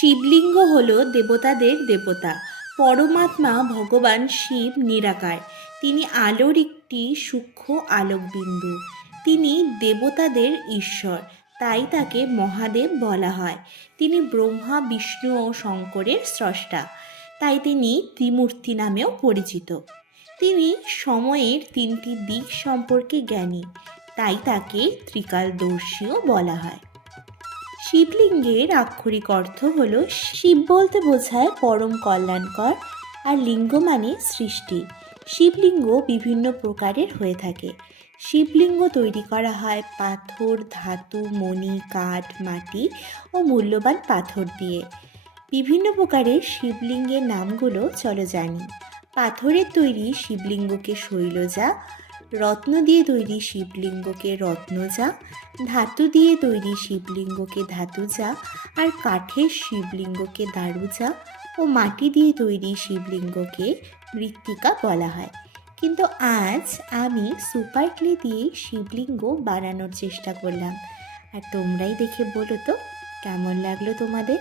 শিবলিঙ্গ হল দেবতাদের দেবতা। পরমাত্মা ভগবান শিব নিরাকার। তিনি আলোর একটি সূক্ষ্ম আলোকবিন্দু। তিনি দেবতাদের ঈশ্বর, তাই তাকে মহাদেব বলা হয়। তিনি ব্রহ্মা, বিষ্ণু ও শঙ্করের স্রষ্টা, তাই তিনি ত্রিমূর্তি নামেও পরিচিত। তিনি সময়ের তিনটি দিক সম্পর্কে জ্ঞানী, তাই তাকে ত্রিকালদর্শীও বলা হয়। শিবলিঙ্গের আক্ষরিক অর্থ হল শিব বলতে বোঝায় পরম কল্যাণকর, আর লিঙ্গ মানে সৃষ্টি। শিবলিঙ্গ বিভিন্ন প্রকারের হয়ে থাকে। শিবলিঙ্গ তৈরি করা হয় পাথর, ধাতু, মণি, কাঠ, মাটি ও মূল্যবান পাথর দিয়ে। বিভিন্ন প্রকারের শিবলিঙ্গের নামগুলো চলো জানি। পাথরের তৈরি শিবলিঙ্গকে শৈলজা, রত্ন দিয়ে তৈরি শিবলিঙ্গকে রত্নজা, ধাতু দিয়ে তৈরি শিবলিঙ্গকে ধাতুজা, আর কাঠের শিবলিঙ্গকে দারুজা ও মাটি দিয়ে তৈরি শিবলিঙ্গকে মৃত্তিকা বলা হয়। কিন্তু আজ আমি সুপার ক্লে দিয়ে শিবলিঙ্গ বানানোর চেষ্টা করলাম, আর তোমরাই দেখে বলো তো কেমন লাগলো তোমাদের।